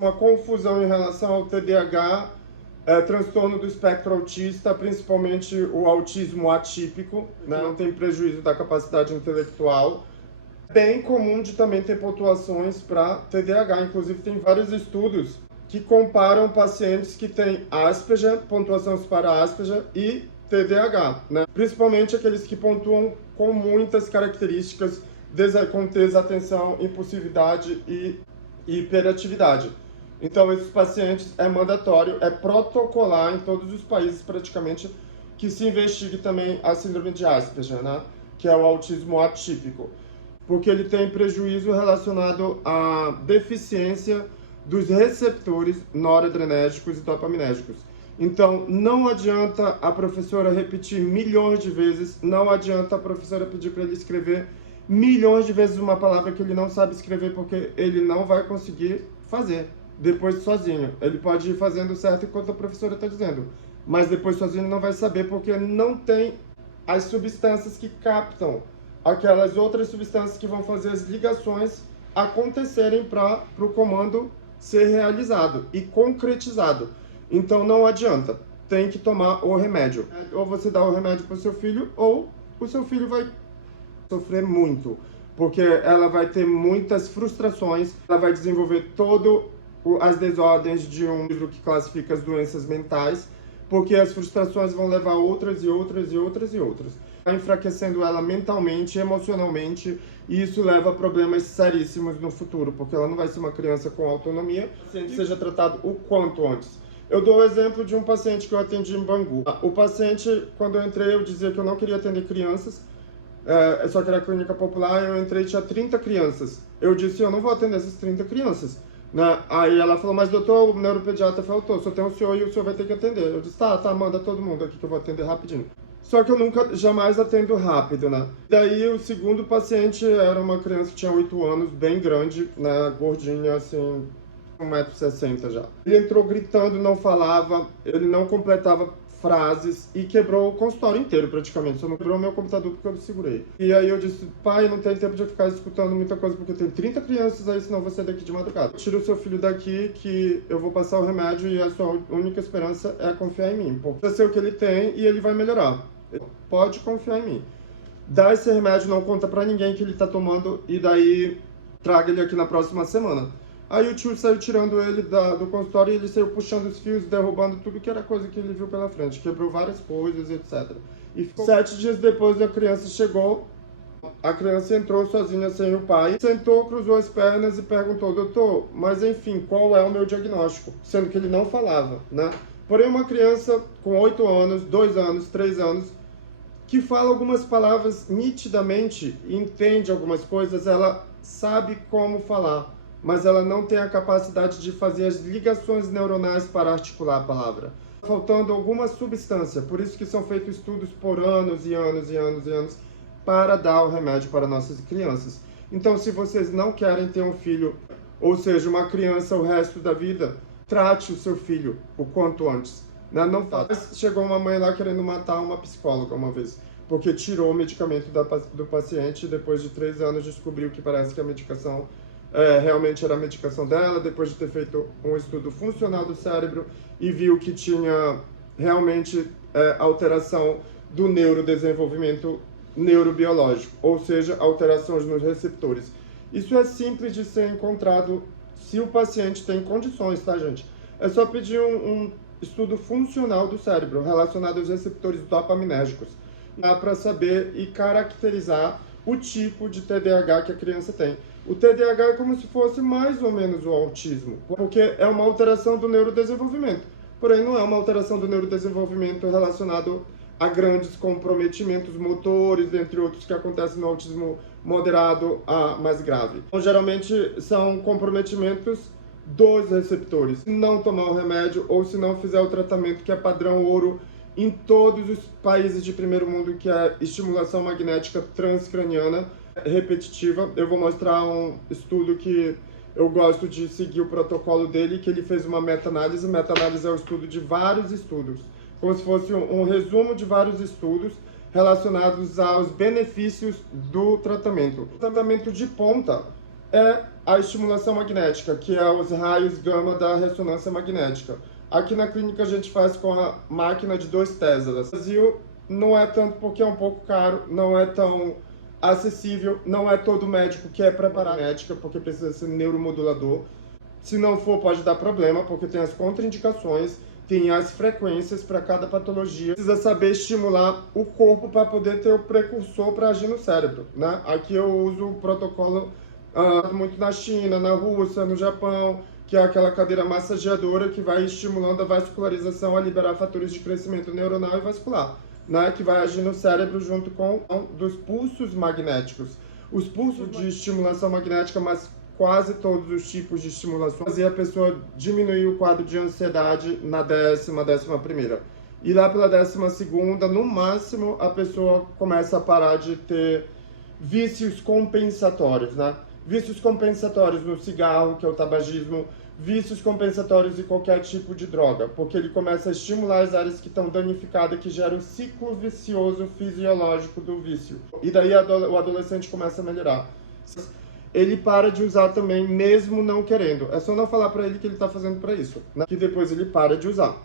uma confusão em relação ao TDAH, transtorno do espectro autista, principalmente o autismo atípico, né? Não tem prejuízo da capacidade intelectual. Bem comum de também ter pontuações para TDAH, inclusive tem vários estudos que comparam pacientes que têm Asperger, pontuações para Asperger e TDAH, né? Principalmente aqueles que pontuam com muitas características, com desatenção, impulsividade e hiperatividade. Então, esses pacientes é mandatório, é protocolar em todos os países praticamente que se investigue também a síndrome de Asperger, né? Que é o autismo atípico, porque ele tem prejuízo relacionado à deficiência dos receptores noradrenérgicos e dopaminérgicos. Então, não adianta a professora repetir milhões de vezes, não adianta a professora pedir para ele escrever milhões de vezes uma palavra que ele não sabe escrever, porque ele não vai conseguir fazer depois sozinho. Ele pode ir fazendo certo enquanto a professora está dizendo, mas depois sozinho não vai saber, porque não tem as substâncias que captam aquelas outras substâncias que vão fazer as ligações acontecerem para o comando ser realizado e concretizado. Então não adianta, tem que tomar o remédio. Ou você dá o remédio para o seu filho, ou o seu filho vai sofrer muito, porque ela vai ter muitas frustrações, ela vai desenvolver todo as desordens de um livro que classifica as doenças mentais, porque as frustrações vão levar outras e outras e outras e outras, enfraquecendo ela mentalmente, emocionalmente, e isso leva a problemas seríssimos no futuro, porque ela não vai ser uma criança com autonomia, o paciente seja tratado o quanto antes. Eu dou o exemplo de um paciente que eu atendi em Bangu. O paciente, quando eu entrei, eu dizia que eu não queria atender crianças, só que era clínica popular, eu entrei e tinha 30 crianças. Eu disse, eu não vou atender essas 30 crianças. Né? Aí ela falou, mas doutor, o neuropediatra faltou, só tem o senhor e o senhor vai ter que atender. Eu disse, tá, manda todo mundo aqui que eu vou atender rapidinho. Só que eu jamais atendo rápido, né? Daí o segundo paciente era uma criança que tinha 8 anos, bem grande, né? Gordinha, assim, 1,60 m já. Ele entrou gritando, não falava, ele não completava frases e quebrou o consultório inteiro praticamente, só não quebrou meu computador porque eu segurei. E aí eu disse, pai, não tem tempo de eu ficar escutando muita coisa porque tem 30 crianças aí, senão você daqui de madrugada. Tira o seu filho daqui que eu vou passar o remédio e a sua única esperança é confiar em mim, porque eu sei o que ele tem e ele vai melhorar. Pode confiar em mim. Dá esse remédio, não conta pra ninguém que ele tá tomando e daí traga ele aqui na próxima semana. Aí o tio saiu tirando ele do consultório e ele saiu puxando os fios, derrubando tudo que era coisa que ele viu pela frente. Quebrou várias coisas, etc. E 7 dias depois a criança chegou, a criança entrou sozinha sem o pai, sentou, cruzou as pernas e perguntou, doutor, mas enfim, qual é o meu diagnóstico? Sendo que ele não falava, né? Porém, uma criança com 8 anos, 2 anos, 3 anos, que fala algumas palavras nitidamente, entende algumas coisas, ela sabe como falar, mas ela não tem a capacidade de fazer as ligações neuronais para articular a palavra. Faltando alguma substância, por isso que são feitos estudos por anos e anos e anos e anos para dar o remédio para nossas crianças. Então, se vocês não querem ter um filho, ou seja, uma criança o resto da vida, trate o seu filho o quanto antes. Não faz. Chegou uma mãe lá querendo matar uma psicóloga uma vez, porque tirou o medicamento do paciente e depois de 3 anos descobriu que parece que a medicação realmente era a medicação dela, depois de ter feito um estudo funcional do cérebro e viu que tinha realmente alteração do neurodesenvolvimento neurobiológico, ou seja, alterações nos receptores. Isso é simples de ser encontrado se o paciente tem condições, tá, gente? É só pedir um estudo funcional do cérebro relacionado aos receptores dopaminérgicos, para saber e caracterizar o tipo de TDAH que a criança tem. O TDAH é como se fosse mais ou menos o autismo, porque é uma alteração do neurodesenvolvimento, porém não é uma alteração do neurodesenvolvimento relacionado a grandes comprometimentos motores, dentre outros que acontecem no autismo moderado a mais grave. Então, geralmente são comprometimentos dos receptores. Se não tomar o remédio ou se não fizer o tratamento que é padrão ouro em todos os países de primeiro mundo, que é estimulação magnética transcraniana repetitiva. Eu vou mostrar um estudo que eu gosto de seguir o protocolo dele, que ele fez uma meta-análise. Meta-análise é o estudo de vários estudos, como se fosse um resumo de vários estudos relacionados aos benefícios do tratamento. O tratamento de ponta é a estimulação magnética, que é os raios gama da ressonância magnética. Aqui na clínica a gente faz com a máquina de 2 Teslas. No Brasil não é tanto porque é um pouco caro, não é tão acessível, não é todo médico que é preparado para médica, porque precisa ser neuromodulador. Se não for, pode dar problema, porque tem as contraindicações, tem as frequências para cada patologia. Precisa saber estimular o corpo para poder ter o precursor para agir no cérebro, né? Aqui eu uso o protocolo muito na China, na Rússia, no Japão, que é aquela cadeira massageadora que vai estimulando a vascularização a liberar fatores de crescimento neuronal e vascular, né? Que vai agir no cérebro junto com dos pulsos magnéticos. Os pulsos de estimulação magnética, mas quase todos os tipos de estimulação, fazia a pessoa diminuir o quadro de ansiedade na 11ª. E lá pela 12ª, no máximo, a pessoa começa a parar de ter vícios compensatórios, né? Vícios compensatórios no cigarro, que é o tabagismo, vícios compensatórios em qualquer tipo de droga, porque ele começa a estimular as áreas que estão danificadas, que gera o ciclo vicioso fisiológico do vício. E daí o adolescente começa a melhorar. Ele para de usar também, mesmo não querendo. É só não falar para ele que ele está fazendo para isso, né? Que depois ele para de usar.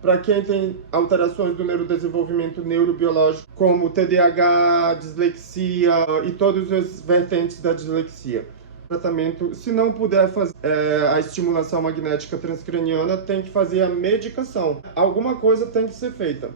Para quem tem alterações do neurodesenvolvimento neurobiológico, como TDAH, dislexia e todas as vertentes da dislexia. Tratamento, se não puder fazer a estimulação magnética transcraniana, tem que fazer a medicação. Alguma coisa tem que ser feita.